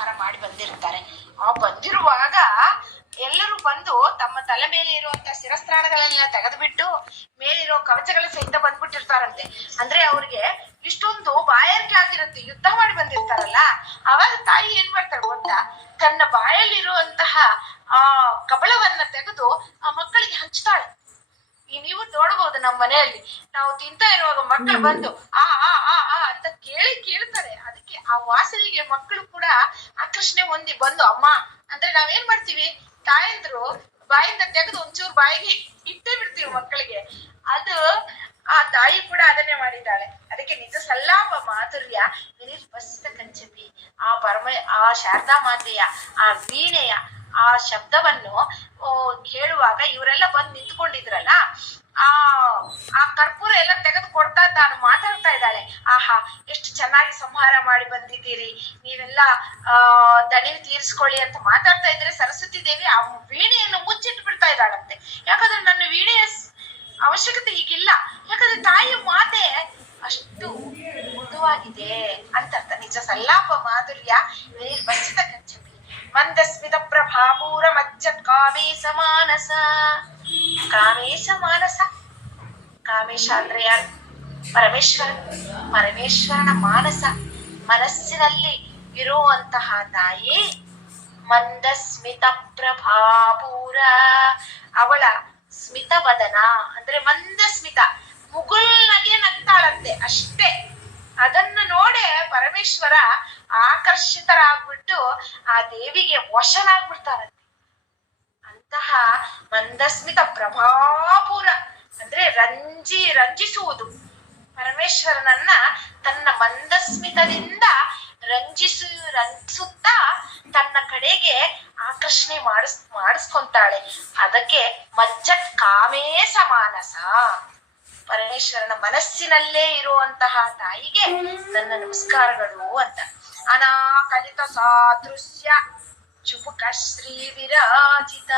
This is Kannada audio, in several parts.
ಸಂಹಾರ ಮಾಡಿ ಬಂದಿರ್ತಾರೆ. ಆ ಬಂದಿರುವಾಗ ಎಲ್ಲರೂ ಬಂದು ತಮ್ಮ ತಲೆ ಮೇಲೆ ಇರುವಂತ ಶಿರಸ್ತ್ರಾಣಗಳನ್ನೆಲ್ಲ ತೆಗೆದುಬಿಟ್ಟು ಮೇಲಿರೋ ಕವಚಗಳ ಸಹಿತ ಬಂದ್ಬಿಟ್ಟಿರ್ತಾರಂತೆ. ಅಂದ್ರೆ ಅವ್ರಿಗೆ ಇಷ್ಟೊಂದು ಬಾಯಾರಿಕೆ ಆಗಿರುತ್ತೆ ಯುದ್ಧ ಮಾಡಿ ಬಂದಿರ್ತಾರಲ್ಲ ಅವಾಗ ತಾಯಿ ಏನ್ ಮಾಡ್ತಾರೆ ಗೊತ್ತಾ? ತನ್ನ ಬಾಯಲ್ಲಿರುವಂತಹ ಆ ಕಬಳವನ್ನ ತೆಗೆದು ಆ ಮಕ್ಕಳಿಗೆ ಹಂಚ್ತಾಳೆ. ಈ ನೀವು ನೋಡಬಹುದು ನಮ್ಮ ಮನೆಯಲ್ಲಿ ನಾವು ತಿಂತಾ ಇರುವಾಗ ಮಕ್ಕಳು ಬಂದು ಆ ಆ ಆ ಆ ಅಂತ ಕೇಳಿ ಕೇಳ್ತಾರೆ. ಅದಕ್ಕೆ ಆ ವಾಸನೆಗೆ ಮಕ್ಕಳು ಕೂಡ ಆಕರ್ಷಣೆ ಹೊಂದಿ ಬಂದು, ಅಮ್ಮ, ಅಂದ್ರೆ ನಾವೇನ್ ಮಾಡ್ತೀವಿ? ತಾಯಂದ್ರು ಬಾಯಿಂದ ತೆಗೆದು ಒಂಚೂರು ಬಾಯಿಗೆ ಇಟ್ಟೇ ಬಿಡ್ತೀವಿ ಮಕ್ಕಳಿಗೆ. ಅದು ಆ ತಾಯಿ ಕೂಡ ಅದನ್ನೇ ಮಾಡಿದ್ದಾಳೆ. ಅದಕ್ಕೆ ನಿಜ ಸಲ್ಲಾಪ ಮಾಧುರ್ಯ ವಿನಿರ್ವಸಿತ ಕಂಚಪಿ ಆ ಪರಮ, ಆ ಶಾರದಾ ಮಾತೆಯ, ಆ ವೀಣೆಯ, ಆ ಶಬ್ದವನ್ನು ಕೇಳುವಾಗ ಇವರೆಲ್ಲ ಬಂದು ನಿಂತ್ಕೊಂಡಿದ್ರಲ್ಲ, ಆ ಆ ಕರ್ಪೂರ ಎಲ್ಲ ತೆಗೆದು ಕೊಡ್ತಾ ತಾನು ಮಾತಾಡ್ತಾ ಇದ್ದಾಳೆ. ಆಹಾ, ಎಷ್ಟು ಚೆನ್ನಾಗಿ ಸಂಹಾರ ಮಾಡಿ ಬಂದಿದ್ದೀರಿ. ನೀವೆಲ್ಲ, ಆ, ದಣಿವು ತೀರಿಸ್ಕೊಳ್ಳಿ ಅಂತ ಮಾತಾಡ್ತಾ ಇದ್ರೆ ಸರಸ್ವತಿ ದೇವಿ ಆ ವೀಣೆಯನ್ನು ಮುಚ್ಚಿಟ್ಟು ಬಿಡ್ತಾ ಇದ್ದಾಳಂತೆ. ಯಾಕಂದ್ರೆ ನನ್ನ ವೀಣೆಯ ಅವಶ್ಯಕತೆ ಈಗಿಲ್ಲ. ಯಾಕಂದ್ರೆ ತಾಯಿಯ ಮಾತೆ ಅಷ್ಟು ಮೃದುವಾಗಿದೆ ಅಂತ ನಿಜ ಸಲ್ಲಾಪ ಮಾಧುರ್ಯ ಬಸ್ಸಿದ ಕಂಚಪಿ ಮಂದಸ್ಮಿತ ಪ್ರಭಾಪೂರ ಮಜ್ಜ ಕಾಮೇಶ ಮಾನಸ ಕಾಮೇಶ ಮಾನಸ ಕಾಮೇಶ ಅಂದ್ರೆ ಯಾರು ಪರಮೇಶ್ವರ ಪರಮೇಶ್ವರನ ಮಾನಸ ಮನಸ್ಸಿನಲ್ಲಿ ಇರುವಂತಹ ತಾಯಿ ಮಂದಸ್ಮಿತ ಪ್ರಭಾಪೂರ ಅವಳ ಸ್ಮಿತವದನ, ಅಂದ್ರೆ ಮಂದಸ್ಮಿತ ಮುಗುಳ್ನಗೆ ನಗ್ತಾಳಂತೆ, ಅಷ್ಟೇ. ಅದನ್ನ ನೋಡೆ ಪರಮೇಶ್ವರ ಆಕರ್ಷಿತರಾಗ್ಬಿಟ್ಟು ಆ ದೇವಿಗೆ ವಶನಾಗ್ಬಿಡ್ತಾರಂತೆ. ಅಂತಹ ಮಂದಸ್ಮಿತ ಪ್ರಭಾಪುರ ಅಂದ್ರೆ ರಂಜಿ ರಂಜಿಸುವುದು. ಪರಮೇಶ್ವರನನ್ನ ತನ್ನ ಮಂದಸ್ಮಿತದಿಂದ ರಂಜಿಸು ರಂಜಿಸುತ್ತಾ ತನ್ನ ಕಡೆಗೆ ಆಕರ್ಷಣೆ ಮಾಡಿಸ್ ಮಾಡಿಸ್ಕೊಂತಾಳೆ. ಅದಕ್ಕೆ ಮಜ್ಜತ್ ಕಾಮೇ ಮಾನಸ. ಪರಮೇಶ್ವರನ ಮನಸ್ಸಿನಲ್ಲೇ ಇರುವಂತಹ ತಾಯಿಗೆ ನನ್ನ ನಮಸ್ಕಾರಗಳು ಅಂತ. ಅನಾಕಲಿತ ಸಾದೃಶ್ಯ ಚುಬುಕ ಶ್ರೀ ವಿರಾಜಿತ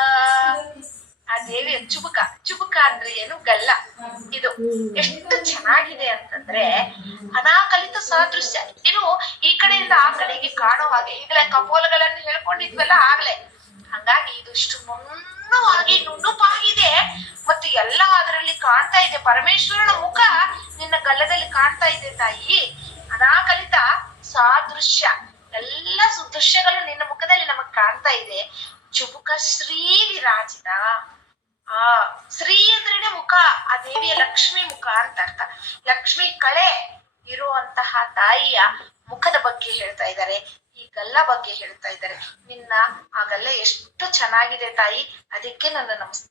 ಆ ದೇವಿಯ ಚುಬುಕ ಚುಬುಕ ಅಂದ್ರೆ ಏನು? ಗಲ್ಲ. ಇದು ಎಷ್ಟು ಚೆನ್ನಾಗಿದೆ ಅಂತಂದ್ರೆ ಅನಾಕಲಿತ ಸಾದೃಶ್ಯ. ಏನು ಈ ಕಡೆಯಿಂದ ಆ ಕಡೆಗೆ ಕಾಣೋ ಹಾಗೆ ಈಗಲೇ ಕಪೋಲಗಳನ್ನು ಹೇಳ್ಕೊಂಡಿದ್ವಲ್ಲ ಆಗ್ಲೇ. ಹಂಗಾಗಿ ಇದು ಇಷ್ಟು ನುಣ್ಣವಾಗಿ ನುಣ್ಣುಪಾಗಿದೆ ಮತ್ತು ಎಲ್ಲ ಅದರಲ್ಲಿ ಕಾಣ್ತಾ ಇದೆ. ಪರಮೇಶ್ವರನ ಮುಖ ನಿನ್ನ ಗಲ್ಲದಲ್ಲಿ ಕಾಣ್ತಾ ಇದೆ ತಾಯಿ. ಅನಾಕಲಿತ ಸಾದೃಶ್ಯ. ಎಲ್ಲ ಸುದೃಶ್ಯಗಳು ನಿನ್ನ ಮುಖದಲ್ಲಿ ನಮಗ್ ಕಾಣ್ತಾ ಇದೆ. ಚುಬುಕ ಶ್ರೀ ವಿರಾಜಿತ. ಆ, ಶ್ರೀ ಅಂದ್ರೇನೆ ಮುಖ, ಆ ದೇವಿಯ ಲಕ್ಷ್ಮಿ ಮುಖ ಅಂತ ಅರ್ಥ. ಲಕ್ಷ್ಮಿ ಕಳೆ ಇರುವಂತಹ ತಾಯಿಯ ಮುಖದ ಬಗ್ಗೆ ಹೇಳ್ತಾ ಇದ್ದಾರೆ. ಈ ಗಲ್ಲ ಬಗ್ಗೆ ಹೇಳ್ತಾ ಇದ್ದಾರೆ. ನಿನ್ನ ಆ ಗಲ್ಲ ಎಷ್ಟು ಚೆನ್ನಾಗಿದೆ ತಾಯಿ. ಅದಕ್ಕೆ ನನ್ನ ನಮಸ್,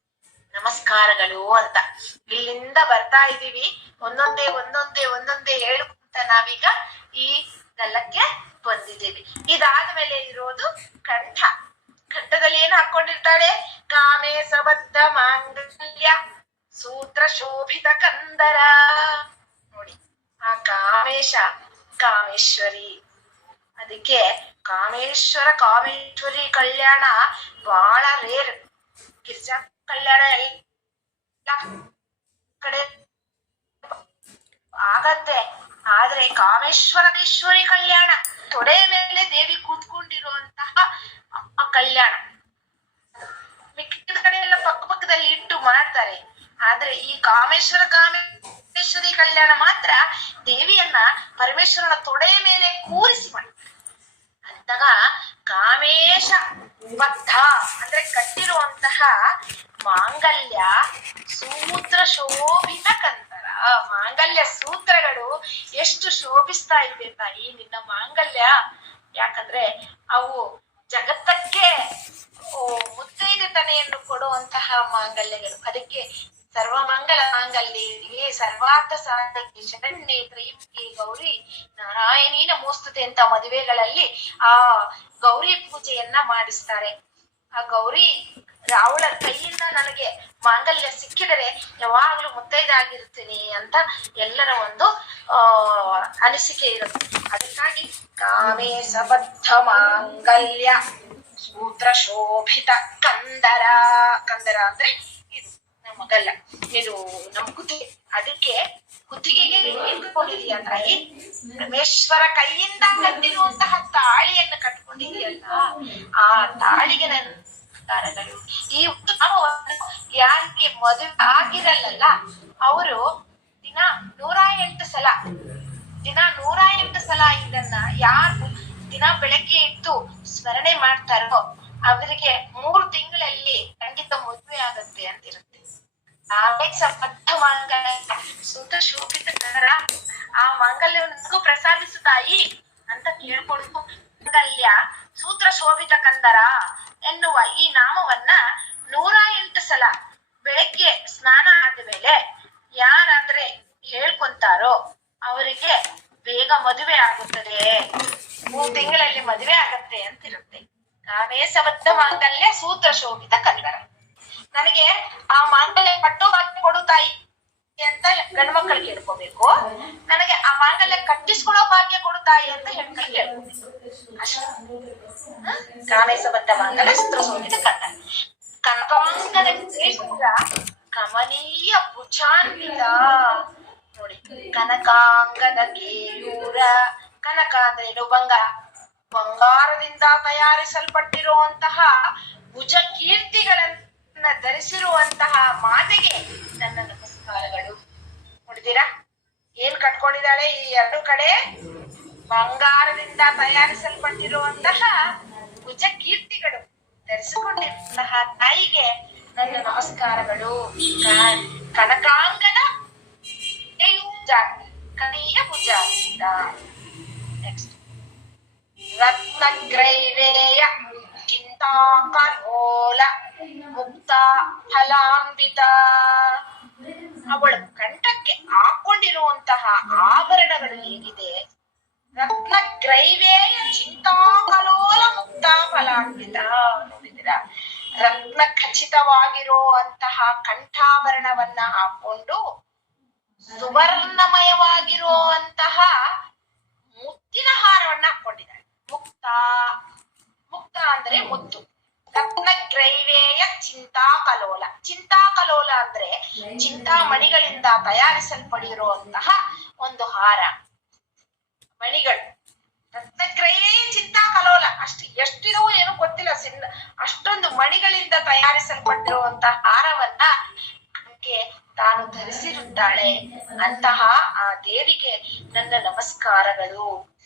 ನಮಸ್ಕಾರಗಳು ಅಂತ. ಇಲ್ಲಿಂದ ಬರ್ತಾ ಇದೀವಿ ಒಂದೊಂದೇ ಒಂದೊಂದೇ ಒಂದೊಂದೇ ಹೇಳ್ಕೊಂತ ನಾವೀಗ ಈ ಗಲ್ಲಕ್ಕೆ ಬಂದಿದ್ದೀವಿ. ಇದಾದ್ಮೇಲೆ ಇರೋದು ಕಂಠ. ಕಂಠದಲ್ಲಿ ಏನ್ ಹಾಕೊಂಡಿರ್ತಾಳೆ? ಕಾಮೇ ಸಬದ್ಧ ಮಾಂಗಲ್ಯ ಸೂತ್ರ ಶೋಭಿತ ಕಂದರ. ನೋಡಿ, ಆ ಕಾಮೇಶ, ಕಾಮೇಶ್ವರಿ. ಅದಕ್ಕೆ ಕಾಮೇಶ್ವರ ಕಾಮೇಶ್ವರಿ ಕಲ್ಯಾಣ ಬಹಳ ರೇರ್ ಗಿರ್ಜಾ ಕಲ್ಯಾಣ ಎಲ್ಲ ಕಡೆ ಆಗತ್ತೆ. ಆದ್ರೆ ಕಾಮೇಶ್ವರನೇಶ್ವರಿ ಕಲ್ಯಾಣ ತೊಡೆ ಮೇಲೆ ದೇವಿ ಕೂತ್ಕೊಂಡಿರುವಂತಹ ಕಲ್ಯಾಣ. ಮಿಕ್ಕಿದ ಕಡೆ ಎಲ್ಲ ಪಕ್ಕ ಪಕ್ಕದಲ್ಲಿ ಇಟ್ಟು ಮಾಡ್ತಾರೆ. ಆದ್ರೆ ಈ ಕಾಮೇಶ್ವರ ಕಾಮೇಶ್ವರಿ ಕಲ್ಯಾಣ ಮಾತ್ರ ದೇವಿಯನ್ನ ಪರಮೇಶ್ವರನ ತೊಡೆಯ ಮೇಲೆ ಕೂರಿಸಿ ಮಾಡ್ತಾರೆ ಅಂತಹ ಕಾಮೇಶ ಬದ್ಧ ಅಂದ್ರೆ ಕಟ್ಟಿರುವಂತಹ ಮಾಂಗಲ್ಯ ಸೂತ್ರ ಶೋಭಿತ ಕಂತರ. ಮಾಂಗಲ್ಯ ಸೂತ್ರಗಳು ಎಷ್ಟು ಶೋಭಿಸ್ತಾ ಇದೆ ತಾಯಿ ನಿನ್ನ ಮಾಂಗಲ್ಯ. ಯಾಕಂದ್ರೆ ಅವು ಜಗತ್ತಕ್ಕೆ ಮುತ್ತೈದೆತನೆಯನ್ನು ಕೊಡುವಂತಹ ಮಾಂಗಲ್ಯಗಳು. ಅದಕ್ಕೆ ಸರ್ವಮಂಗಲ ಮಾಂಗಲ್ಯೇ ಸರ್ವಾರ್ಥ ಸಾಧಕಿ ಶರಣ್ಯ ತ್ರೈಮುಖಿ ಗೌರಿ ನಾರಾಯಣಿ ನಮೋಸ್ತುತೆ ಅಂತ ಮದುವೆಗಳಲ್ಲಿ ಆ ಗೌರಿ ಪೂಜೆಯನ್ನ ಮಾಡಿಸ್ತಾರೆ. ಆ ಗೌರಿ ಅವಳ ಕೈಯಿಂದ ನನಗೆ ಮಾಂಗಲ್ಯ ಸಿಕ್ಕಿದರೆ ಯಾವಾಗ್ಲೂ ಮುತ್ತೈದಾಗಿರ್ತೀನಿ ಅಂತ ಎಲ್ಲರ ಒಂದು, ಆ, ಅನಿಸಿಕೆ ಇರುತ್ತೆ. ಅದಕ್ಕಾಗಿ ಕಾಮೇ ಸಬದ್ಧ ಮಾಂಗಲ್ಯ ಸೂತ್ರ ಶೋಭಿತ ಕಂದರ. ಕಂದರ ಅಂದ್ರೆ ಮಗಲ್ಲ ಇದು ನಮ್ ಕುತ್ತಿಗೆ, ಅದಕ್ಕೆ ಕುತ್ತಿಗೆಗೆ ಇಟ್ಕೊಂಡಿದೀಯ ತಾಯಿ ಪರಮೇಶ್ವರ ಕೈಯಿಂದ ಕಟ್ಟಿರುವಂತಹ ತಾಳಿಯನ್ನು ಕಟ್ಕೊಂಡಿದೀಯಲ್ಲ ಆ ತಾಳಿಗೆ ನನ್ನ ನಮಸ್ಕಾರಗಳು ಈ ಯಾರಿಗೆ ಮದುವೆ ಆಗಿರಲ್ಲ ಅವರು ದಿನ ನೂರ ಎಂಟು ಸಲ, ದಿನ ನೂರ ಎಂಟು ಸಲ ಇದನ್ನ ಯಾರು ದಿನ ಬೆಳಗ್ಗೆ ಇದ್ದು ಸ್ಮರಣೆ ಮಾಡ್ತಾರೋ, ಅವರಿಗೆ ಮೂರು ಶೋಭಿತ ಕನ್ನಡ. ನನಗೆ ಆ ಮಾಂಗಲ್ಯ ಪಟ್ಟು ಹಾಕಿ ಕೊಡು ತಾಯಿ ಅಂತ ಗಂಡು ಮಕ್ಕಳಿಗೆ ಹೇಳ್ಕೋಬೇಕು. ನನಗೆ ಆ ಮಾಂಗಲ್ಯ ಕಟ್ಟಿಸ್ಕೊಳ್ಳೋ ಭಾಗ್ಯ ಕೊಡು ತಾಯಿ ಅಂತ ಹೆಣ್ಮಕ್ಳಿಗೆ ಹೇಳ್ಕೋಬೇಕು. ಅಷ್ಟೇ. ಮಾಂಗಲ್ಯ ಕನಕಾಂಗದ ಕೇಶದ ಕಮನೀಯ ಭುಜಾನ್ವಿತ. ನೋಡಿ, ಕನಕಾಂಗದ ಕೇಯೂರ ಕನಕ ಅಂದ್ರೆ ಏನು? ಬಂಗಾರ. ಬಂಗಾರದಿಂದ ತಯಾರಿಸಲ್ಪಟ್ಟಿರುವಂತಹ ಭುಜ ಕೀರ್ತಿಗಳನ್ನ ಧರಿಸಿರುವಂತಹ ಮಾತೆಗೆ ನನ್ನ ನಮಸ್ಕಾರಗಳು. ನೋಡಿದೀರಾ ಏನ್ ಕಟ್ಕೊಂಡಿದ್ದಾಳೆ ಈ ಎರಡು ಕಡೆ? ಬಂಗಾರದಿಂದ ತಯಾರಿಸಲ್ಪಟ್ಟಿರುವಂತಹ ಭುಜ ಕೀರ್ತಿಗಳು ಧರಿಸಿಕೊಂಡಿರುವಂತಹ ತಾಯಿಗೆ ನನ್ನ ನಮಸ್ಕಾರಗಳು. ಕ- ಮುಕ್ತ ಫಲಾನ್ವಿತ. ಅವಳು ಕಂಠಕ್ಕೆ ಹಾಕೊಂಡಿರುವಂತಹ ಆಭರಣಗಳು ಹೇಗಿದೆ. ರತ್ನಗ್ರೈವೇಯ ಚಿಂತಾಕಲೋಲ ಮುಕ್ತ ಫಲಾನ್ವಿತ. ನೋಡಿದಿರಾ ರತ್ನ ಖಚಿತವಾಗಿರುವಂತಹ ಕಂಠಾಭರಣವನ್ನ ಹಾಕೊಂಡು ಸುವರ್ಣಮಯವಾಗಿರುವಂತಹ ಮುತ್ತಿನ ಹಾರವನ್ನ ಹಾಕೊಂಡಿದ್ದಾಳೆ. ಮುಕ್ತ ಮುಕ್ತ ಅಂದ್ರೆ ಮುತ್ತು. ರತ್ನಗ್ರೈವೇಯ ಚಿಂತಾಕಲೋಲ. ಚಿಂತಾಕಲೋಲ ಅಂದ್ರೆ ಚಿಂತಾಮಣಿಗಳಿಂದ ತಯಾರಿಸಲ್ಪಡಿರುವಂತಹ ಒಂದು ಹಾರ. ಮಣಿಗಳು. ರತ್ನಗ್ರೈವೇ ಚಿಂತಾಕಲೋಲ. ಅಷ್ಟು ಎಷ್ಟಿದವೋ ಏನೋ ಗೊತ್ತಿಲ್ಲ. ಸಿನ್ ಅಷ್ಟೊಂದು ಮಣಿಗಳಿಂದ ತಯಾರಿಸಲ್ಪಟ್ಟಿರುವಂತಹ ಹಾರವನ್ನ ತಾನು ಧರಿಸಿರುತ್ತಾಳೆ. ಅಂತಹ ಆ ದೇವಿಗೆ ನನ್ನ ನಮಸ್ಕಾರಗಳು.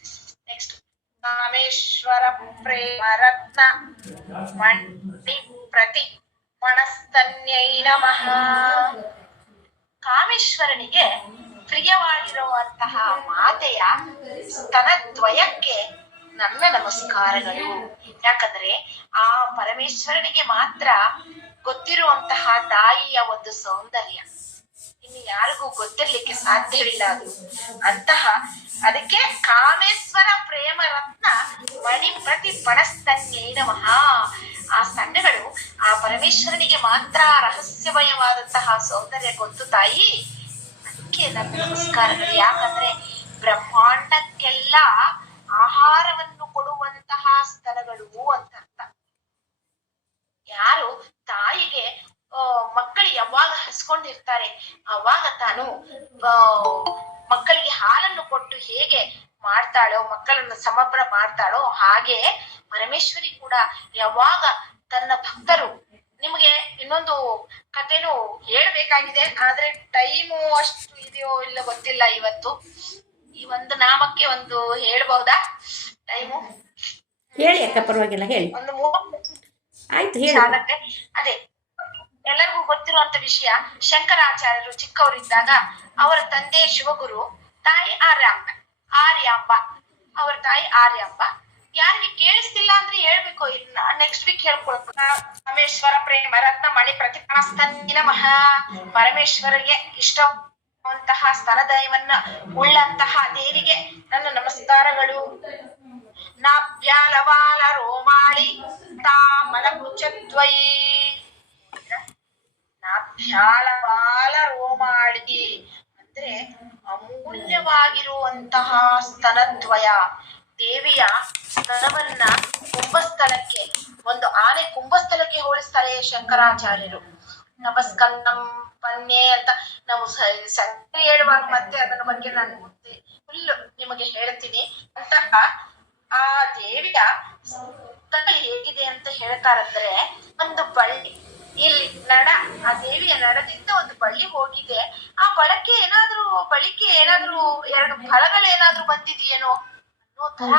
ನೆಕ್ಸ್ಟ್ ಕಾಮೇಶ್ವರ ಪ್ರೇಮ, ರತ್ನ ಮಣಿ ಪ್ರತಿ. ಮಣಸ್ತನ್ಯೈ ನಮಃ. ಕಾಮೇಶ್ವರನಿಗೆ ಪ್ರಿಯವಾಗಿರುವಂತಹ ಮಾತೆಯ ಸ್ತನದ್ವಯಕ್ಕೆ ನನ್ನ ನಮಸ್ಕಾರಗಳು. ಯಾಕಂದ್ರೆ ಆ ಪರಮೇಶ್ವರನಿಗೆ ಮಾತ್ರ ಗೊತ್ತಿರುವಂತಹ ತಾಯಿಯ ಒಂದು ಸೌಂದರ್ಯ. ಇನ್ನು ಯಾರಿಗೂ ಗೊತ್ತಿರ್ಲಿಕ್ಕೆ ಸಾಧ್ಯವಿಲ್ಲ ಅದು. ಅಂತಹ ಅದಕ್ಕೆ ಕಾಮೇಶ್ವರ ಪ್ರೇಮ ರತ್ನ ಮಣಿ ಪ್ರತಿ ಪಣಸ್ತನ್ಯೈ ನಮಃ. ಆ ಸಣ್ಣಗಳು ಆ ಪರಮೇಶ್ವರನಿಗೆ ಮಾತ್ರ ರಹಸ್ಯಮಯವಾದಂತಹ ಸೌಂದರ್ಯ ಗೊತ್ತು ತಾಯಿ. ಅದಕ್ಕೆ ನನ್ನ ನಮಸ್ಕಾರಗಳು. ಯಾಕಂದ್ರೆ ಬ್ರಹ್ಮಾಂಡಕ್ಕೆಲ್ಲ ಆಹಾರವನ್ನು ಕೊಡುವಂತಹ ಸ್ಥಳಗಳು ಅಂತ ಅರ್ಥ. ಯಾರು ತಾಯಿಗೆ ಮಕ್ಕಳು ಯಾವಾಗ ಹಸ್ಕೊಂಡಿರ್ತಾರೆ ಅವಾಗ ತಾನು ಮಕ್ಕಳಿಗೆ ಹಾಲನ್ನು ಕೊಟ್ಟು ಹೇಗೆ ಮಾಡ್ತಾಳೋ ಮಕ್ಕಳನ್ನು ಸಮರ್ಪಣ ಮಾಡ್ತಾಳೋ ಹಾಗೆ ಪರಮೇಶ್ವರಿ ಕೂಡ ಯಾವಾಗ ತನ್ನ ಭಕ್ತರು ನಿಮಗೆ ಇನ್ನೊಂದು ಕಥೆನು ಹೇಳ್ಬೇಕಾಗಿದೆ ಆದ್ರೆ ಟೈಮು ಅಷ್ಟು ಇದೆಯೋ ಇಲ್ಲ ಗೊತ್ತಿಲ್ಲ ಇವತ್ತು. ಈ ಒಂದು ನಾಮಕ್ಕೆ ಒಂದು ಹೇಳ್ಬಹುದಾ ಟೈಮು? ಹೇಳಿ ಅಕ್ಕ ಪರವಾಗಿಲ್ಲ ಹೇಳಿ. ಒಂದು ಮೂವತ್ತು ಆಯ್ತು ಹೇಳಿ. ಅದೇ ಎಲ್ಲರಿಗೂ ಗೊತ್ತಿರುವಂತ ವಿಷಯ, ಶಂಕರಾಚಾರ್ಯರು ಚಿಕ್ಕವರಿದ್ದಾಗ ಅವರ ತಂದೆ ಶಿವಗುರು ತಾಯಿ ಆರ್ಯಾಂಬ ಆರ್ಯಾಂಬ, ಅವರ ತಾಯಿ ಆರ್ಯಾಂಬ. ಯಾರಿಗೆ ಕೇಳಿಸ್ತಿಲ್ಲ ಅಂದ್ರೆ ಹೇಳ್ಬೇಕು ಇಲ್ಲ ನೆಕ್ಸ್ಟ್ ವೀಕ್ ಹೇಳ್ಕೊಳ್ಬೇಕು ಪರಮೇಶ್ವರ ಪ್ರೇಮ ರತ್ನ ಮಣಿ ಪ್ರತಿಪಾಸ್ತನ್ನಿನ ಮಹಾ ಪರಮೇಶ್ವರಿಗೆ ಇಷ್ಟವಂತಹ ಸ್ತನದಯವನ್ನ ಉಳ್ಳಂತಹ ದೇವಿಗೆ ನನ್ನ ನಮಸ್ಕಾರಗಳು. ನಾಭ್ಯಾಲವಾಲ ರೋಮಾಳಿ ತಾ ನಾಭ್ಯಾಲವಾಲ ರೋಮಾಳಿ ಅಂದ್ರೆ ಅಮೂಲ್ಯವಾಗಿರುವಂತಹ ಸ್ತನದ್ವಯ. ದೇವಿಯ ಸ್ತನವನ್ನ ಕುಂಭಸ್ಥಳಕ್ಕೆ, ಒಂದು ಆನೆ ಕುಂಭಸ್ಥಳಕ್ಕೆ ಹೋಲಿಸ್ತಾರೆ ಶಂಕರಾಚಾರ್ಯರು. ನಮಸ್ಕಂದಂ ಮೊನ್ನೆ ಅಂತ ನಾವು ಸ- ಸರಿ ಹೇಳುವಾಗ ಮತ್ತೆ ಅದನ್ನ ಬಗ್ಗೆ ನಾನು ಫುಲ್ ನಿಮಗೆ ಹೇಳ್ತೀನಿ. ಅಂತಹ ಆ ದೇವಿಯ ಹೇಗಿದೆ ಅಂತ ಹೇಳ್ತಾರಂದ್ರೆ, ಒಂದು ಬಳ್ಳಿ. ಇಲ್ಲಿ ನಡ ಆ ದೇವಿಯ ನಡದಿಂದ ಒಂದು ಬಳ್ಳಿ ಹೋಗಿದೆ. ಆ ಬಳಕೆ ಏನಾದ್ರೂ ಬಳಿಕೆ ಏನಾದ್ರೂ ಎರಡು ಫಳಗಳೇನಾದ್ರೂ ಬಂದಿದೆಯೇನೋ ಅನ್ನೋ ತರ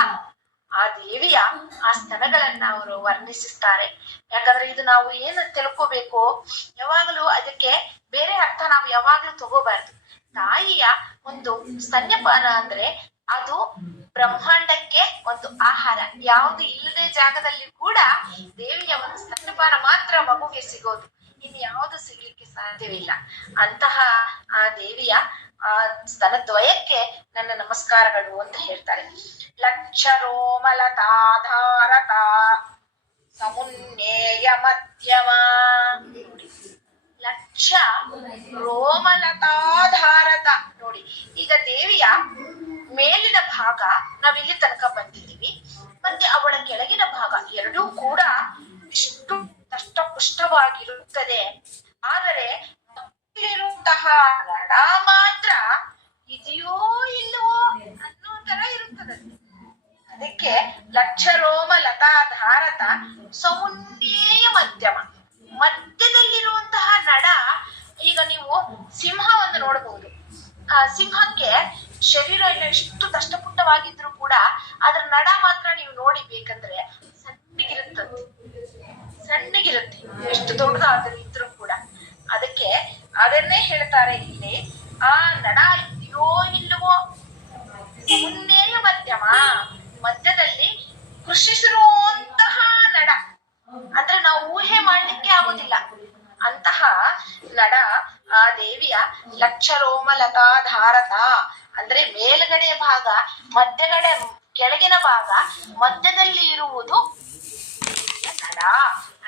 ಆ ದೇವಿಯ ಆ ಸ್ಥಳಗಳನ್ನ ಅವರು ವರ್ಣಿಸುತ್ತಾರೆ. ಯಾಕಂದ್ರೆ ಇದು ನಾವು ಏನು ತಿಳ್ಕೋಬೇಕು? ಯಾವಾಗಲೂ ಅದಕ್ಕೆ ಬೇರೆ ಅರ್ಥ ನಾವು ಯಾವಾಗ್ಲೂ ತಗೋಬಾರ್ದು. ತಾಯಿಯ ಒಂದು ಸ್ತನ್ಯಪಾನ ಅಂದ್ರೆ ಅದು ಬ್ರಹ್ಮಾಂಡಕ್ಕೆ ಒಂದು ಆಹಾರ. ಯಾವುದು ಇಲ್ಲದೆ ಜಾಗದಲ್ಲಿ ಕೂಡ ದೇವಿಯ ಒಂದು ಸ್ತನ್ಯಪಾನ ಮಾತ್ರ ಮಗುಗೆ ಸಿಗೋದು. ಇನ್ ಯಾವುದು ಸಿಗ್ಲಿಕ್ಕೆ ಸಾಧ್ಯವಿಲ್ಲ. ಅಂತಹ, ಆ, ದೇವಿಯ, ಆ, ಸ್ತನದ್ವಯಕ್ಕೆ ನನ್ನ ನಮಸ್ಕಾರಗಳು ಅಂತ ಹೇಳ್ತಾರೆ. ಲಕ್ಷ ರೋಮಲತಾಧಾರತ ಸಮುನ್ನೇಯ ಮಧ್ಯಮ. ಲಕ್ಷ ರೋಮಲತಾಧಾರತ ನೋಡಿ, ಈಗ ದೇವಿಯ ಮೇಲಿನ ಭಾಗ ನಾವಿಲ್ಲಿ ತನಕ ಬಂದಿದ್ದೀವಿ. ಮತ್ತೆ ಅವಳ ಕೆಳಗಿನ ಭಾಗ ಎರಡೂ ಕೂಡ ಇಷ್ಟು ದಷ್ಟಪುಷ್ಟವಾಗಿರುತ್ತದೆ ಆದರೆ ಇರುವಂತಹ ನಡ ಮಾತ್ರ ಇದೆಯೋ ಇಲ್ಲವೋ ಅನ್ನೋ ತರ ಇರುತ್ತದೆ. ಅದಕ್ಕೆ ಲಕ್ಷರೋಮ ಲತಾ ಧಾರತ ಸೌಂದೇಯ ಮಧ್ಯಮ. ಮಧ್ಯದಲ್ಲಿರುವಂತಹ ನಡ ಈಗ ನೀವು ಸಿಂಹವನ್ನು ನೋಡಬಹುದು. ಆ, ಸಿಂಹಕ್ಕೆ ಶರೀರ ಎಷ್ಟು ದಷ್ಟಪುಟ್ಟವಾಗಿದ್ರು ಕೂಡ ಅದ್ರ ನಡ ಮಾತ್ರ ನೀವು ನೋಡಿ ಬೇಕಂದ್ರೆ ಸಣ್ಣಗಿರುತ್ತ ಸಣ್ಣಗಿರುತ್ತೆ. ಎಷ್ಟು ದೊಡ್ಡದಾದ್ರೂ ಇದ್ರು ಕೂಡ. ಅದಕ್ಕೆ ಅದನ್ನೇ ಹೇಳ್ತಾರೆ ಇಲ್ಲಿ, ಆ ನಡ ಇದೆಯೋ ಇಲ್ಲವೋ ಮುನ್ನೇ ಮಧ್ಯಮ. ಮಧ್ಯದಲ್ಲಿ ಕೃಷಿಸಿರುವಂತಹ ನಡ. ಅಂದ್ರೆ ನಾವು ಊಹೆ ಮಾಡ್ಲಿಕ್ಕೆ ಆಗುದಿಲ್ಲ. ಅಂತಹ ನಡ ಆ ದೇವಿಯ ಲಕ್ಷರೋಮಲತಾ ಧಾರತ ಅಂದ್ರೆ ಮೇಲ್ಗಡೆ ಭಾಗ, ಮಧ್ಯಗಡೆ, ಕೆಳಗಿನ ಭಾಗ, ಮಧ್ಯದಲ್ಲಿ ಇರುವುದು ನಡ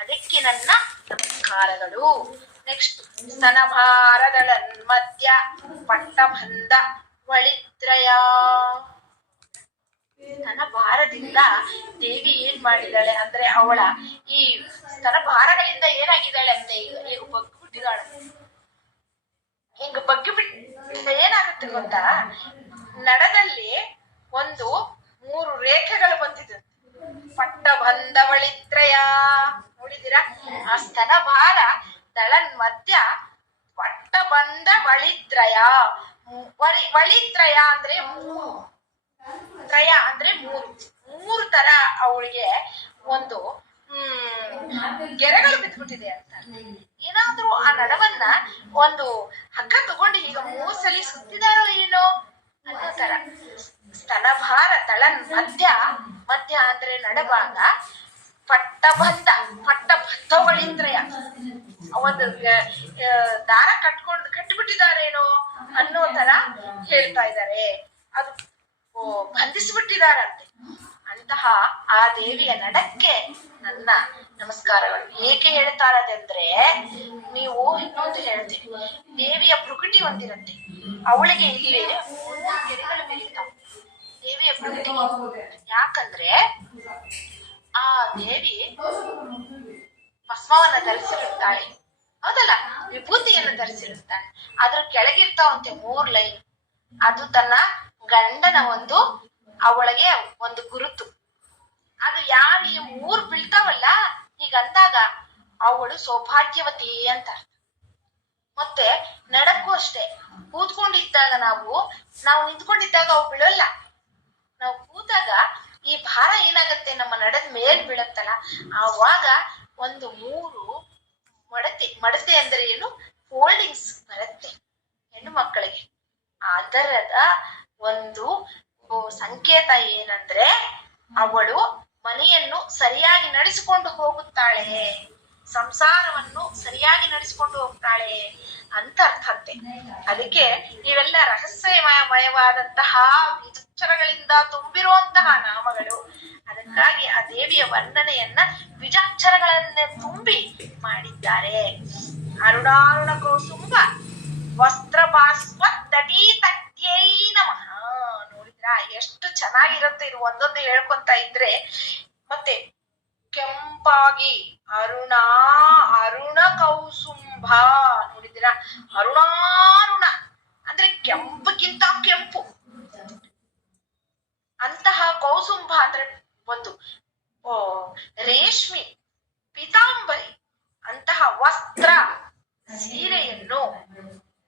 ಅದಕ್ಕೆ ನನ್ನ ನಮಸ್ಕಾರಗಳು. ನೆಕ್ಸ್ಟ್ ಸ್ತನಭಾರದಳ ಮಧ್ಯ, ಪಟ್ಟಬಂಧ, ವಳಿತ್ರಯ. ಸ್ತನ ಭಾರದಿಂದ ದೇವಿ ಏನ್ ಮಾಡಿದಾಳೆ ಅಂದ್ರೆ ಅವಳ ಈ ಸ್ತನ ಭಾರಗಳಿಂದ ಏನಾಗಿದ್ದಾಳೆ ಅಂತ ಈಗ ಬಿಟ್ಟಿದ್ದಾಳೆ ಹಿಂಗ ಬಗ್ಗಿ ಬಿಟ್ಟ ಏನಾಗುತ್ತೆ ಗೊತ್ತಾ? ನಡದಲ್ಲಿ ಒಂದು ಮೂರು ರೇಖೆಗಳು ಬಂದಿದೆ. ಪಟ್ಟ ಬಂದವಳಿತ್ರಯ. ನೋಡಿದಿರಾ ಆ ಸ್ತನ ಭಾರ ದಳನ್ ಮಧ್ಯ ಪಟ್ಟ ಬಂದ ವಳಿತ್ರಯ ವಳಿ ವಳಿತ್ರಯ ಅಂದ್ರೆ ಮೂರು. ತ್ರಯ ಅಂದ್ರೆ ಮೂರು. ಮೂರು ತರ ಅವಳಿಗೆ ಒಂದು ಗೆರೆಗಳು ಬಿದ್ಬಿಟ್ಟಿದೆ ಅಂತ. ಏನಾದ್ರೂ ಆ ನಡವನ್ನ ಒಂದು ಹಗ್ಗ ತಗೊಂಡು ಈಗ ಮೂರ್ ಸಲಿ ಸುತ್ತಿದಾರೋ ಏನೋ ಅನ್ನೋ ತರ. ಸ್ತನಭಾರ ತಳ ಮಧ್ಯ ಮಧ್ಯ ಅಂದ್ರೆ ನಡಭಾಗ ಪಟ್ಟಬದ್ಧ ವಳಿತ್ರಯ ಒಂದು ದಾರ ಕಟ್ಕೊಂಡು ಕಟ್ಬಿಟ್ಟಿದಾರೇನೋ ಅನ್ನೋ ತರ ಹೇಳ್ತಾ ಇದ್ದಾರೆ ಅದು ಬಂಧಿಸ್ಬಿಟ್ಟಿದಾರಂತೆ. ಅಂತಹ ಆ ದೇವಿಯ ನಡಕ್ಕೆ ನನ್ನ ನಮಸ್ಕಾರಗಳು. ಏಕೆ ಹೇಳ್ತಾರದಂದ್ರೆ, ನೀವು ಇನ್ನೊಂದು ಹೇಳ್ತೀವಿ ದೇವಿಯ ಪ್ರಕೃತಿ ಒಂದಿರತ್ತೆ. ಅವಳಿಗೆ ಇಲ್ಲಿ ದೇವಿಯ ಪ್ರಕೃತಿ ಯಾಕಂದ್ರೆ, ಆ ದೇವಿ ಭಸ್ಮವನ್ನ ಧರಿಸಿರುತ್ತಾಳೆ. ಹೌದಲ್ಲ? ವಿಭೂತಿಯನ್ನು ಧರಿಸಿರುತ್ತಾಳೆ. ಅದ್ರ ಕೆಳಗಿರ್ತಾವಂತೆ ಮೂರ್ ಲೈನ್. ಅದು ತನ್ನ ಗಂಡನ ಒಂದು ಅವಳಿಗೆ ಒಂದು ಗುರುತು. ಅದು ಯಾರು ಈ ಮೂರ್ ಬೀಳ್ತಾವಲ್ಲ ಈಗ ಅಂದಾಗ ಅವಳು ಸೌಭಾಗ್ಯವತಿ ಅಂತ. ಮತ್ತೆ ನಡಕ್ಕೂ ಅಷ್ಟೇ, ಕೂತ್ಕೊಂಡಿದ್ದಾಗ ನಾವು ನಾವು ನಿಂತ್ಕೊಂಡಿದ್ದಾಗ ಅವು ಬೀಳಲ್ಲ. ನಾವು ಕೂತಾಗ ಈ ಭಾರ ಏನಾಗತ್ತೆ ನಮ್ಮ ನಡದ ಮೇಲೆ ಬೀಳತ್ತಲ್ಲ, ಆವಾಗ ಒಂದು ಮೂರು ಮಡತೆ ಮಡತೆ ಅಂದ್ರೆ ಏನು? ಫೋಲ್ಡಿಂಗ್ಸ್ ಬರುತ್ತೆ ಹೆಣ್ಣು ಮಕ್ಕಳಿಗೆ. ಅದರದ ಒಂದು ಸಂಕೇತ ಏನಂದ್ರೆ ಅವಳು ಮನೆಯನ್ನು ಸರಿಯಾಗಿ ನಡೆಸಿಕೊಂಡು ಹೋಗುತ್ತಾಳೆ. ಸಂಸಾರವನ್ನು ಸರಿಯಾಗಿ ನಡೆಸಿಕೊಂಡು ಹೋಗ್ತಾಳೆ ಅಂತ ಅರ್ಥಂತೆ. ಅದಕ್ಕೆ ಇವೆಲ್ಲ ರಹಸ್ಯಮಯವಾದಂತಹ ವಿಜಕ್ಷರಗಳಿಂದ ತುಂಬಿರುವಂತಹ ನಾಮಗಳು. ಅದಕ್ಕಾಗಿ ಆ ದೇವಿಯ ವರ್ಣನೆಯನ್ನ ಬೀಜಾಕ್ಷರಗಳನ್ನೇ ತುಂಬಿ ಮಾಡಿದ್ದಾರೆ. ಅರುಣಾರುಣ ಕೌಸುಂಬ ವಸ್ತ್ರ ನಮಃ ನೋಡಿದ್ರಾ ಎಷ್ಟು ಚೆನ್ನಾಗಿರುತ್ತೆ ಇದು ಒಂದೊಂದು ಹೇಳ್ಕೊಂತ ಇದ್ರೆ, ಮತ್ತೆ ಕೆಂಪಾಗಿ ಅರುಣ ಅರುಣ ಕೌಸುಂಭ ನೋಡಿದಿರ ಅರುಣಾರುಣ. ಅಂದ್ರೆ ಕೆಂಪಕ್ಕಿಂತ ಕೆಂಪು. ಅಂತಹ ಕೌಸುಂಭ ಅಂದ್ರೆ ಒಂದು ರೇಷ್ಮೆ, ಪೀತಾಂಬರಿ, ಅಂತಹ ವಸ್ತ್ರ, ಸೀರೆಯನ್ನು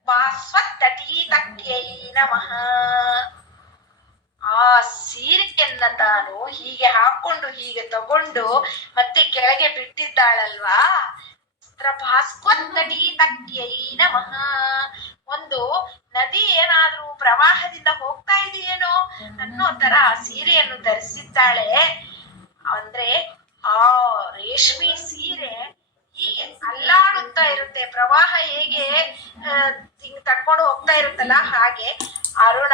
ಪಾಸ್ವತ್ತಟೀತಕ್ಯೈ ನಮಃ. ಆ ಸೀರೆಯನ್ನ ತಾನು ಹೀಗೆ ಹಾಕೊಂಡು ಹೀಗೆ ತಗೊಂಡು ಮತ್ತೆ ಕೆಳಗೆ ಬಿಟ್ಟಿದ್ದಾಳಲ್ವಾ? ಭಾಸ್ವತ್ತಟೀತಕ್ಯೈ ನಮಃ ಒಂದು ನದಿ ಏನಾದ್ರೂ ಪ್ರವಾಹದಿಂದ ಹೋಗ್ತಾ ಇದೆಯೇನೋ ಅನ್ನೋ ತರ ಸೀರೆಯನ್ನು ಧರಿಸಿದ್ದಾಳೆ. ಅಂದ್ರೆ ಆ ರೇಷ್ಮೆ ಸೀರೆ ಹೀಗೆ ಅಲ್ಲಾಡುತ್ತಾ ಇರುತ್ತೆ. ಪ್ರವಾಹ ಹೇಗೆ ಹಿಂಗ್ ತಕ್ಕೊಂಡು ಹೋಗ್ತಾ ಇರುತ್ತಲ್ಲ ಹಾಗೆ ಅರುಣ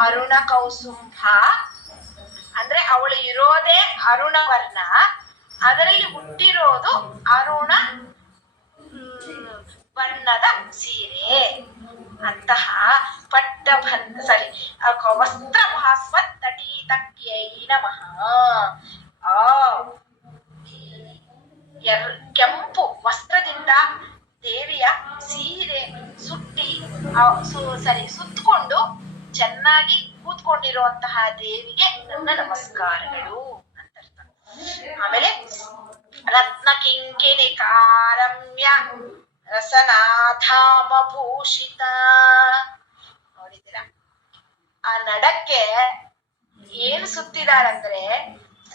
ಅರುಣ ಕೌಸುಂಭ. ಅಂದ್ರೆ ಅವಳು ಇರೋದೇ ಅರುಣ ವರ್ಣ ಅದರಲ್ಲಿ ಹುಟ್ಟಿರೋದು ಅರುಣ ಬಣ್ಣದ ಸೀರೆ. ಅಂತಹ ಪಟ್ಟ ಸಾರಿ ವಸ್ತ್ರ ಭಾಸ್ವ ತಟೀತಕ್ಯೈ ನಮಃ. ಆ ಕೆಂಪು ವಸ್ತ್ರದಿಂದ ದೇವಿಯ ಸೀರೆ ಸುಟ್ಟಿ ಸರಿ ಸುತ್ತಕೊಂಡು ಚೆನ್ನಾಗಿ ಕೂತ್ಕೊಂಡಿರುವಂತಹ ದೇವಿಗೆ ನನ್ನ ನಮಸ್ಕಾರಗಳು ಅಂತ. ಆಮೇಲೆ ರತ್ನ ಕಿಂಕಿಣಿ ಕಾರಮ್ಯ ರಸನಾಧಾಮ ಭೂಷಿತ ಆ ನಡಕ್ಕೆ ಏನು ಸುತ್ತಿದಾರಂದ್ರೆ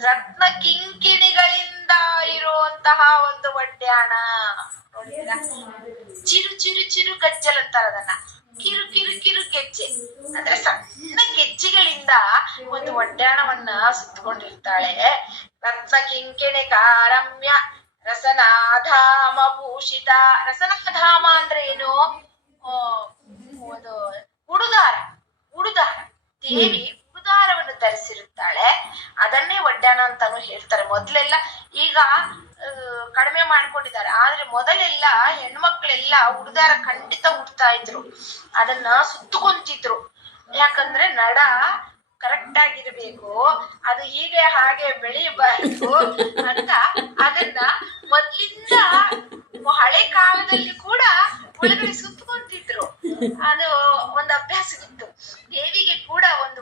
ರತ್ನ ಕಿಂಕಿಣಿಗಳಿಂದ ಇರುವಂತಹ ಒಂದು ನೋಡಿದ್ದೀರಾ? ಚಿರು ಚಿರು ಚಿರು ಗಜ್ಜಲ್ ಅಂತಾರ ಅದನ್ನ. ಕಿರು ಕಿರು ಕಿರು ಗೆಜ್ಜೆ. ಅಂದ್ರೆ ಸಣ್ಣ ಗೆಜ್ಜೆಗಳಿಂದ ಒಂದು ಒಡ್ಯಾಣವನ್ನ ಸುತ್ತಕೊಂಡಿರ್ತಾಳೆ. ರತ್ನ ಕಿಂಕಿಣಿ ಕಾರಮ್ಯ, ರಸನಾಧಾಮ ಭೂಷಿತ. ರಸನಾಧಾಮ ಅಂದ್ರೆ ಏನು? ಒಂದು ಉಡುದಾರ ಉಡುದಾರ. ದೇವಿ ಉಡುದಾರವನ್ನು ಧರಿಸಿರುತ್ತಾಳೆ. ಅದನ್ನೇ ಒಡ್ಡಾನ ಅಂತಾನು ಹೇಳ್ತಾರೆ. ಮೊದ್ಲೆಲ್ಲ ಈಗ ಕಡಿಮೆ ಮಾಡ್ಕೊಂಡಿದ್ದಾರೆ. ಆದ್ರೆ ಮೊದಲೆಲ್ಲ ಹೆಣ್ಮಕ್ಳೆಲ್ಲ ಉಡ್ದಾರ ಖಂಡಿತ ಉಡ್ತಾ ಇದ್ರು. ಅದನ್ನ ಸುತ್ತಕೊಂತಿದ್ರು. ಯಾಕಂದ್ರೆ ನಡ ಕರೆಕ್ಟ್ ಆಗಿರ್ಬೇಕು. ಅದು ಹೀಗೆ ಹಾಗೆ ಬೆಳೆಯಬಾರದು ಅಂತ ಅದನ್ನ ಮೊದ್ಲಿಂದ ಹಳೆ ಕಾಲದಲ್ಲಿ ಕೂಡ ಒಳಗಡೆ ಸುತ್ತಕೊಂತಿದ್ರು. ಅದು ಒಂದು ಅಭ್ಯಾಸವಿತ್ತು. ದೇವಿಗೆ ಕೂಡ ಒಂದು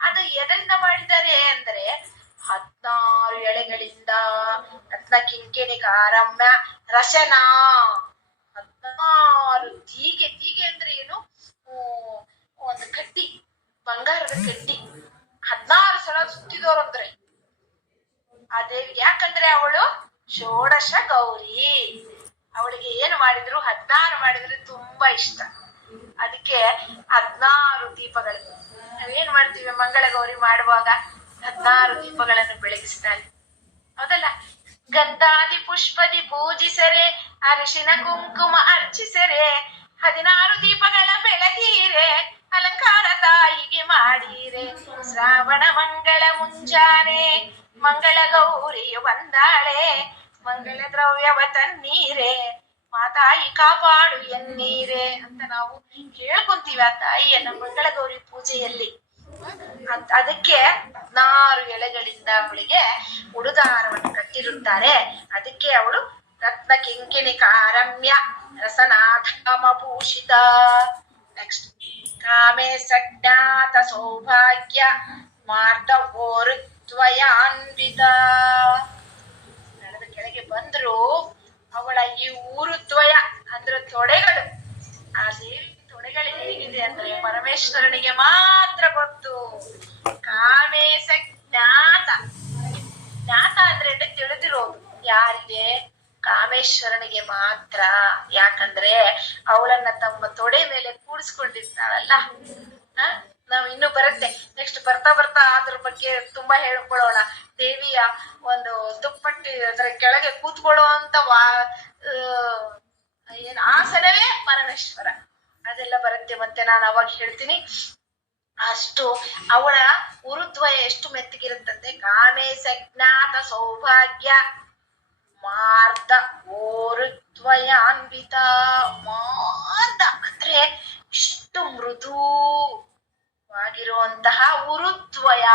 ಅದು ಎದರಿಂದ ಮಾಡಿದ್ದಾರೆ ಅಂದ್ರೆ ಹದ್ನಾರು ಎಳೆಗಳಿಂದ ರತ್ನ ಕಿಂಕಿಣಿ ಕಾರಮ್ಯಾ ರಶನಾ ಹದ್ನಾರು. ತೀಗೆ ತೀಗೆ ಅಂದ್ರೆ ಏನು? ಒಂದು ಕಟ್ಟಿ, ಬಂಗಾರದ ಕಟ್ಟಿ. ಹದ್ನಾರು ಸಲ ಸುತ್ತಿದೋರು ಅಂದ್ರೆ. ಆ ದೇವಿಗೆ ಯಾಕಂದ್ರೆ ಅವಳು ಷೋಡಶ ಗೌರಿ. ಅವಳಿಗೆ ಏನು ಮಾಡಿದ್ರು? ಹದ್ನಾರು ಮಾಡಿದ್ರೆ ತುಂಬಾ ಇಷ್ಟ. ಅದಕ್ಕೆ ಹದ್ನಾರು ದೀಪಗಳು. ನಾವೇನ್ ಮಾಡ್ತೀವಿ? ಮಂಗಳ ಗೌರಿ ಮಾಡುವಾಗ ಹದ್ನಾರು ದೀಪಗಳನ್ನು ಬೆಳಗಿಸ್ತಾಳೆ ಹೌದಲ್ಲ? ಗಂಧಾದಿ ಪುಷ್ಪದಿ ಪೂಜಿಸರೆ, ಅರಿಶಿನ ಕುಂಕುಮ ಅರ್ಚಿಸರೆ, ಹದಿನಾರು ದೀಪಗಳ ಬೆಳಗೀರೆ, ಅಲಂಕಾರ ತಾಯಿಗೆ ಮಾಡೀರೆ. ಶ್ರಾವಣ ಮಂಗಳ ಮುಂಜಾನೆ ಮಂಗಳ ಗೌರಿಯು ಬಂದಾಳೆ. ಮಂಗಳ ದ್ರವ್ಯವ ತನ್ನೀರೆ ಮಾತಾಯಿ ಕಾಪಾಡು ಎನ್ನೀರೆ ಅಂತ ನಾವು ಹೇಳ್ಕೊಂತೀವಿ ಆ ತಾಯಿಯನ್ನ ಮಂಗಳ ಗೌರಿ ಪೂಜೆಯಲ್ಲಿ. ಅದ್- ಅದಕ್ಕೆ ಹದಿನಾರು ಎಲೆಗಳಿಂದ ಅವಳಿಗೆ ಉಡುದಾರವನ್ನು ಕಟ್ಟಿರುತ್ತಾರೆ. ಅದಕ್ಕೆ ಅವಳು ರತ್ನ ಕಿಂಕಿಣಿ ಕಾರಮ್ಯ ರಸನಾಧಾಮ ಭೂಷಿತ ನೆಕ್ಸ್ಟ್ ಕಾಮೆ ಸಜ್ಞಾತ ಸೌಭಾಗ್ಯ ಮಾರ್ಧವೋರುದ್ವಯಾನ್ವಿತ ನಡೆದ ಕೆಳಗೆ ಬಂದ್ರು ಅವಳ ಈ ಊರು ದ್ವಯ ಅಂದ್ರೆ ತೊಡೆಗಳು. ಆ ದೇವಿ ತೊಡೆಗಳು ಹೇಗಿದೆ ಅಂದ್ರೆ ಪರಮೇಶ್ವರನಿಗೆ ಮಾತ್ರ ಗೊತ್ತು. ಕಾಮೇಶ ಜ್ಞಾತ. ಜ್ಞಾತ ಅಂದ್ರೆ ತಿಳಿದಿರೋದು? ಯಾರಿಗೆ? ಕಾಮೇಶ್ವರನಿಗೆ ಮಾತ್ರ. ಯಾಕಂದ್ರೆ ಅವಳನ್ನ ತಮ್ಮ ತೊಡೆ ಮೇಲೆ ಕೂಡಿಸ್ಕೊಂಡಿರ್ತಾಳಲ್ಲ? ನಾವ್ ಇನ್ನು ಬರುತ್ತೆ. ನೆಕ್ಸ್ಟ್ ಬರ್ತಾ ಬರ್ತಾ ಅದ್ರ ಬಗ್ಗೆ ತುಂಬಾ ಹೇಳ್ಕೊಳ್ಳೋಣ ದೇವಿಯ ಒಂದು ದುಪ್ಪಟ್ಟಿ ಅದರ ಕೆಳಗೆ ಕೂತ್ಕೊಳ್ಳೋ ಅಂತ ವಾ ಏನ್ ಆಸನವೇ ಪರಮೇಶ್ವರ. ಅದೆಲ್ಲ ಬರುತ್ತೆ ಮತ್ತೆ ನಾನು ಅವಾಗ ಹೇಳ್ತೀನಿ. ಅಷ್ಟು ಅವಳ ಉರುದ್ವಯ ಎಷ್ಟು ಮೆತ್ತಗಿರುತ್ತಂತೆ. ಕಾಮೇ ಸಜ್ಞಾತ ಸೌಭಾಗ್ಯ ಮಾರ್ದ ಓರುದ್ವಯಾನ್ವಿತ ಮಾರ್ದ. ಅಂದ್ರೆ ಇಷ್ಟು ಮೃದುವಾಗಿರುವಂತಹ ಉರುದ್ವಯ.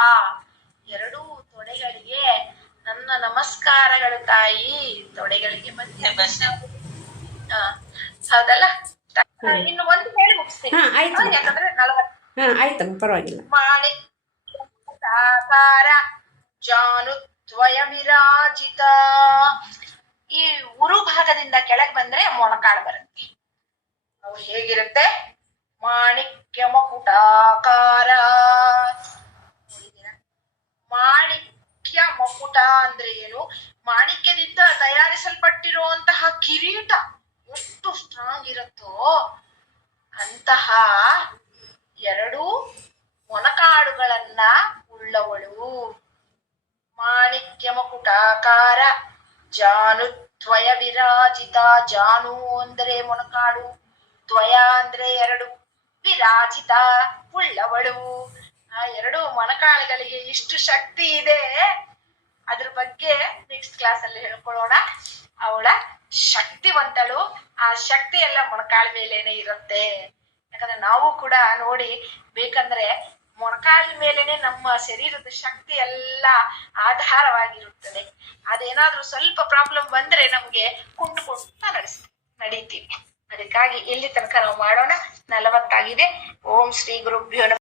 ಎರಡೂ ತೊಡೆಗಳಿಗೆ ನನ್ನ ನಮಸ್ಕಾರಗಳು ತಾಯಿ. ತೊಡೆಗಳಿಗೆ ಬಂದೆ ಆ, ಹೌದಲ್ಲ? ಇನ್ನು ಒಂದು ಹೇಳಿ ಮುಗಿಸ್ತೀನಿ. ಯಾಕಂದ್ರೆ ನಲವತ್ತು. ಪರವಾಗಿಲ್ಲ. ಮಾಣಿಕ್ಯಸಾಕಾರ ಜಾನು ದ್ವಯ ವಿರಾಜಿತ ಈ ಉರು ಭಾಗದಿಂದ ಕೆಳಗೆ ಬಂದ್ರೆ ಮೊಣಕಾಳು ಬರುತ್ತೆ. ಅವು ಹೇಗಿರುತ್ತೆ? ಮಾಣಿಕ್ಯ ಮಕುಟಾಕಾರ? ಮಾಣಿಕ್ಯ ಮಕುಟ ಅಂದ್ರೆ ಏನು? ಮಾಣಿಕ್ಯದಿಂದ ತಯಾರಿಸಲ್ಪಟ್ಟಿರುವಂತಹ ಕಿರೀಟ ಎಷ್ಟು ಸ್ಟ್ರಾಂಗ್ ಇರುತ್ತೋ ಅಂತಹ ಎರಡು ಮೊನಕಾಡುಗಳನ್ನ ಉಳ್ಳವಳು. ಮಾಣಿಕ್ಯ ಮಕುಟಾಕಾರ ಜಾನು ತ್ವಯ ವಿರಾಜಿತ. ಜಾನು ಅಂದ್ರೆ ಮೊನಕಾಡು ತ್ವಯ ಅಂದ್ರೆ ಎರಡು, ವಿರಾಜಿತ, ಉಳ್ಳವಳು. ಆ ಎರಡು ಮೊಣಕಾಳುಗಳಿಗೆ ಇಷ್ಟು ಶಕ್ತಿ ಇದೆ. ಅದ್ರ ಬಗ್ಗೆ ನೆಕ್ಸ್ಟ್ ಕ್ಲಾಸ್ ಅಲ್ಲಿ ಹೇಳ್ಕೊಳ್ಳೋಣ. ಅವಳ ಶಕ್ತಿವಂತಳು. ಆ ಶಕ್ತಿ ಎಲ್ಲ ಮೊಣಕಾಳ ಮೇಲೇನೆ ಇರುತ್ತೆ. ಯಾಕಂದ್ರೆ ನಾವು ಕೂಡ ನೋಡಿ ಬೇಕಂದ್ರೆ ಮೊಣಕಾಲ ಮೇಲೇನೆ ನಮ್ಮ ಶರೀರದ ಶಕ್ತಿ ಎಲ್ಲ ಆಧಾರವಾಗಿರುತ್ತದೆ. ಅದೇನಾದ್ರೂ ಸ್ವಲ್ಪ ಪ್ರಾಬ್ಲಮ್ ಬಂದ್ರೆ ನಮ್ಗೆ ಕುಂಟು ಕುಂಟ ನಡೆಸ್ ನಡೀತೀವಿ. ಅದಕ್ಕಾಗಿ ಇಲ್ಲಿ ತನಕ ನಾವು ಮಾಡೋಣ. ನಲವತ್ತಾಗಿದೆ. ಓಂ ಶ್ರೀ ಗುರುಭ್ಯೋ